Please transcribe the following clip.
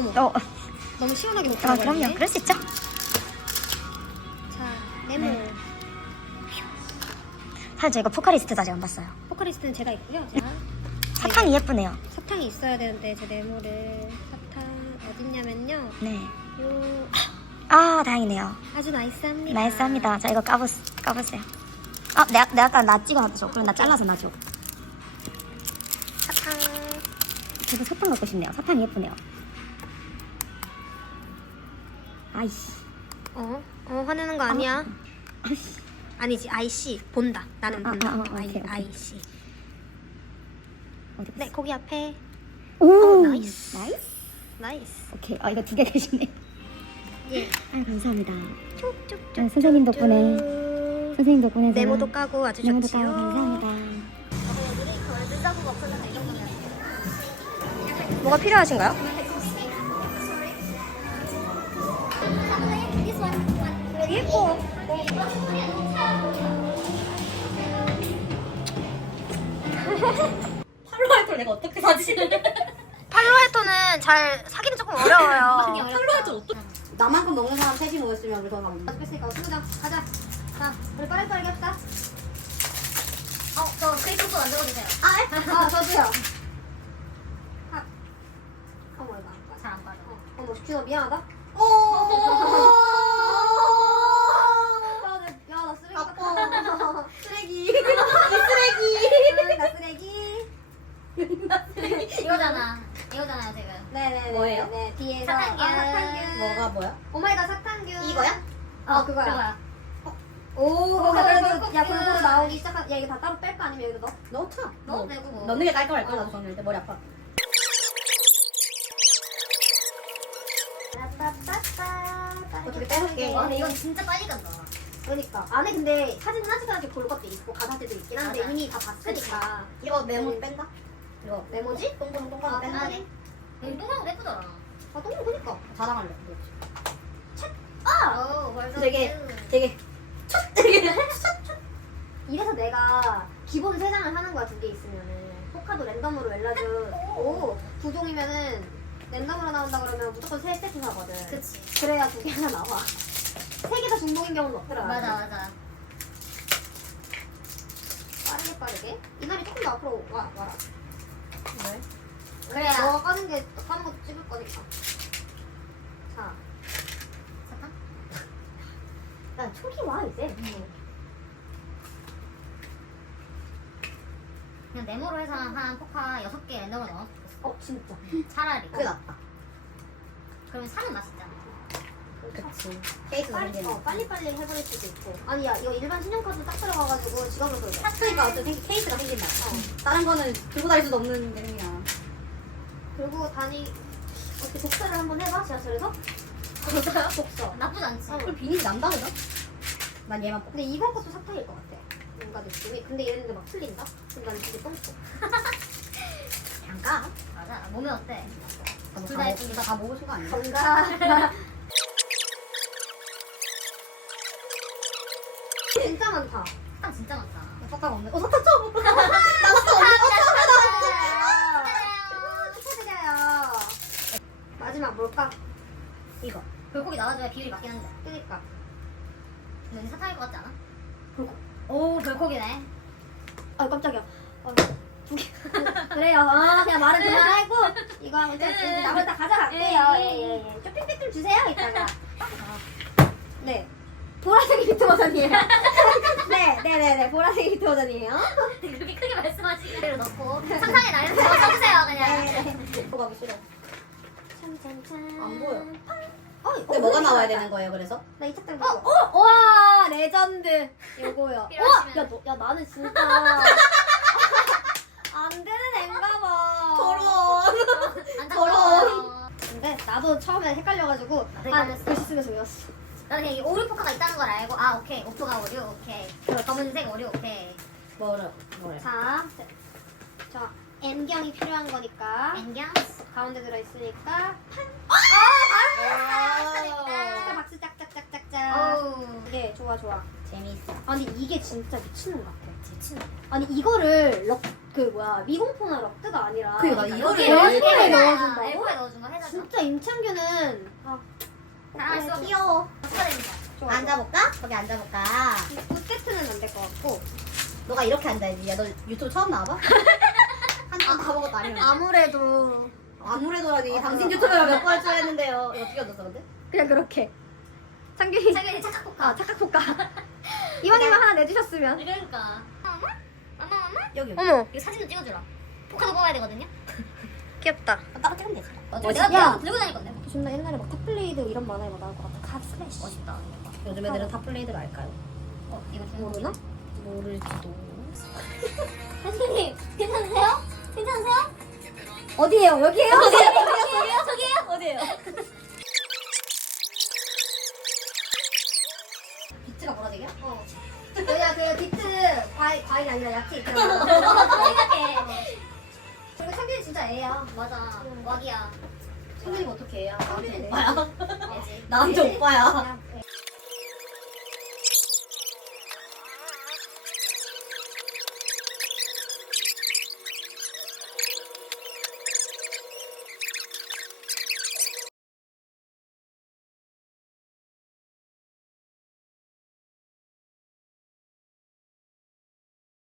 어머 어, 너무 시원하게 먹고 아, 그럼요. 그럴 수 있죠. 자 네모 네. 사실 저희가 포카리스트 아직 안 봤어요. 포카리스트는 제가 있고요. 자 사탕이 예쁘네요. 사탕이 있어야 되는데 제 네모를 사탕 어딨냐면요. 네. 요 아, 다행이네요. 아주 나이스합니다. 나이스합니다. 자, 이거 까보, 까보세요. 아, 내가, 내가 아까 나 찍어놨죠. 그럼 나 잘라서 놔줘. 사탕 저도 사탕 갖고 싶네요. 사탕이 예쁘네요. 아이씨. 어? 어 화내는 거 아니야? 아이씨. 아니지 아이씨 본다. 나는 아, 본다. 아, 아, 아이 오케이, 오케이. 아이씨. 어디 네 갔어? 거기 앞에 오, 어, 나이스. 나이스. 나이스. 오케이. 아, 이거 두 개 되시네. 예. 아, 감사합니다. 쭉쭉쭉. 네, 선생님 덕분에, 선생님 덕분에. 제가 네모도 까고 아주 네모도 좋지요. 까고 감사합니다. 뭐가 필요하신가요? 팔로알토를 내가 어떻게 사지? 팔로헤토는 잘 사기는 조금 어려워요. 팔로알토 어떻게? 나만큼 먹는 사람 셋이 모였으면 우리 더 나온다. 가지고 있으니까 스무장 가자. 자, 우리 빠르게 합시다. 어, 저 크리스마스 만들어 주세요. 아, 저도요. 아, 어머 이거. 잘안 빠져. 어머, 주워 미안하다. 오. 미안해, 미안하다 쓰레기 아빠. 같아. 쓰레기. 이 쓰레기. 나 쓰레기. 이거잖아. 이거잖아요, 지금. 네네네. 뭐예요? 네, 뒤에서 사탕균. 아, 사탕균. 뭐가 뭐야? 오마이갓 사탕균. 이거야? 어, 그거야. 그거야. 오, 어, 그래도 골고루. 야 골고루 나오기 시작한. 야 이거 다 따로 뺄 거 아니면 여기다 넣어? 넣자. 넣어도 되고 뭐. 넣는 게 깔끔할 거야. 나도 정리할 때 머리 아파. 어떻게 빼볼게. 와, 근데 이건 진짜 빨리 간다. 그러니까 안에 근데 사진 하나씩 볼 것도 있고 가사들도 있긴 한데 맞아. 이미 다 봤으니까 이거 메모 뺀다? 이거 메모지? 동강 아, 뺀다. 아니. 여기 동그랗고 예쁘더라. 아 너무 그니까 자랑할래. 어, 벌써. 되게 그- 되게 이래서 내가 기본 세 장을 하는 거야 두 개 있으면은 포카도 랜덤으로 웰라즈 오두 종이면은 랜덤으로 나온다 그러면 무조건 세 세트 사거든 그치. 그래야 두 개 하나 나와 세 개 다 중복인 경우는 없더라 맞아, 맞아. 빠르게 빠르게 이 날이 조금 더 앞으로 와, 와라 왜? 그래야. 너가 까는 게 까는 것도 찍을 거니까 자 사탕? 야, 촉이 와 이제. 그냥 네모로 해서 한 포카 6개 랜덤으로 넣어. 어, 진짜. 차라리. 그게 낫다. 그러면 사면 맛있잖아. 그치. 케이스 빨리. 어, 빨리빨리 해버릴 수도 있고. 아니, 야, 이거 일반 신용카드 딱 들어가가지고 지갑으로 들고. 그러니까 어떤 생- 케이스가 생긴다. 어. 다른 거는 들고 다닐 수도 없는 내용이야. 그리고 다니, 어떻게 독서를 한번 해봐, 지하철에서? 진짜요? 독서. 나쁘지 않지. 그럼 비닐이 남다르다? 난 얘만 뽑. 근데 이번 것도 사탕일 것 같아. 뭔가 느낌이. 근데 얘네들 막 틀린다? 그럼 난 되게 똥꼬. 잠깐. 맞아. 몸에 어때? 다 둘다 먹- 예쁘니까. 다 먹으신 거 아니야? 건가? 진짜 많다. 사탕 진짜 많다. 사탕 없네. 어, 사탕 처음 먹어. 축하드려요. 마지막 뭘까? 이거. 불고기 나와줘야 비율이 맞긴 한데. 그니까. 근데 언니 사탕일 것 같지 않아? 불고- 오, 불고기네. 아 깜짝이야. 어, 두 개. 그래요. 아, 그냥 말은 그만하고 이거 하고 좀 이제 나머지 다 가져갈게요. 예 예예. 쇼핑백 좀 주세요 이따가. 네. 보라색 히트 버전이에요. 네, 네, 네, 네. 보라색 히트 버전이에요. 그렇게 크게 말씀하시기 대로 넣고 상상의 나이를 더 써주세요 그냥. 네, 네. 이거 가기 싫어. 안 보여. 어, 근데 뭐가 나와야 오늘이다. 되는 거예요, 그래서? 나이 책장 보고. 어, 어, 와 레전드. 요거요. 와, 필요하시면. 야, 너, 야 나는 진짜 안 되는 앤가 봐. 안 더러워. 더러워. 근데 나도 처음에 헷갈려가지고 아 헷갈렸어. 글씨 쓰면서 외웠어. 나는 그냥 이 오류 포카가 있다는 걸 알고 아 오케이. 오프가 오류 오케이. 검은색 오류 오케이. 뭐를, 뭐래. 자, 저 N경이 필요한 거니까. 안경? 가운데 들어 있으니까 아, 짝 박수 짝짝짝짝짝. 어우. 이게 좋아 좋아. 재밌어. 아니 이게 진짜 미치는 것 같아. 미친 아니 이거를 럭 그 뭐야 미공포나 럭드가 아니라. 그러니까 이거를 여기에 엘보에 넣어준다고? 아, 엘보에 넣어준 거 해서 진짜 임창규는 아 수 없어 귀여워. 축하드립니다 좋아 앉아볼까? 거기 앉아볼까? 굿 세트는 안 될 것 같고 너가 이렇게 앉아야지. 야, 너 유튜브 처음 나와봐? 한잔다 먹었다 아니면. 아무래도 아무래도라니. 당신 유튜브를 몇번줄 했는데요. 이거 어떻게 얻었어, 근데? 그냥 그렇게 창규이 자기 착각 포카 아 착각 포카 이왕이면 하나 내주셨으면 그러니까 엄마? 엄마 엄마? 여기, 여기. 어머 이거 사진도 찍어주라 포카도 뽑아야 되거든요 귀엽다. 따로 찍으면 되지. 어, 내가 야. 들고 다닐 건데 존나 옛날에 막 탑블레이드 이런 만화에 막 나올 것 같아 갓 슬래시 멋있다. 요즘 애들은 탑플레이드를 알까요? 어 이거 모르나? 모를지도. 선생님 괜찮으세요? 괜찮으세요? 어디에요 여기에요? 저기요 저기요 어디에요? 비트가 뭐라 되게? 어 여기가 그 비트 과일, 과일이 아니라 야채 있잖아 생각해 그리고 창규이 진짜 애야 맞아 왁이야 성민이가 어떻게 해야? 나한테 성민이네. 오빠야? 알지 나한테 오빠야. 그냥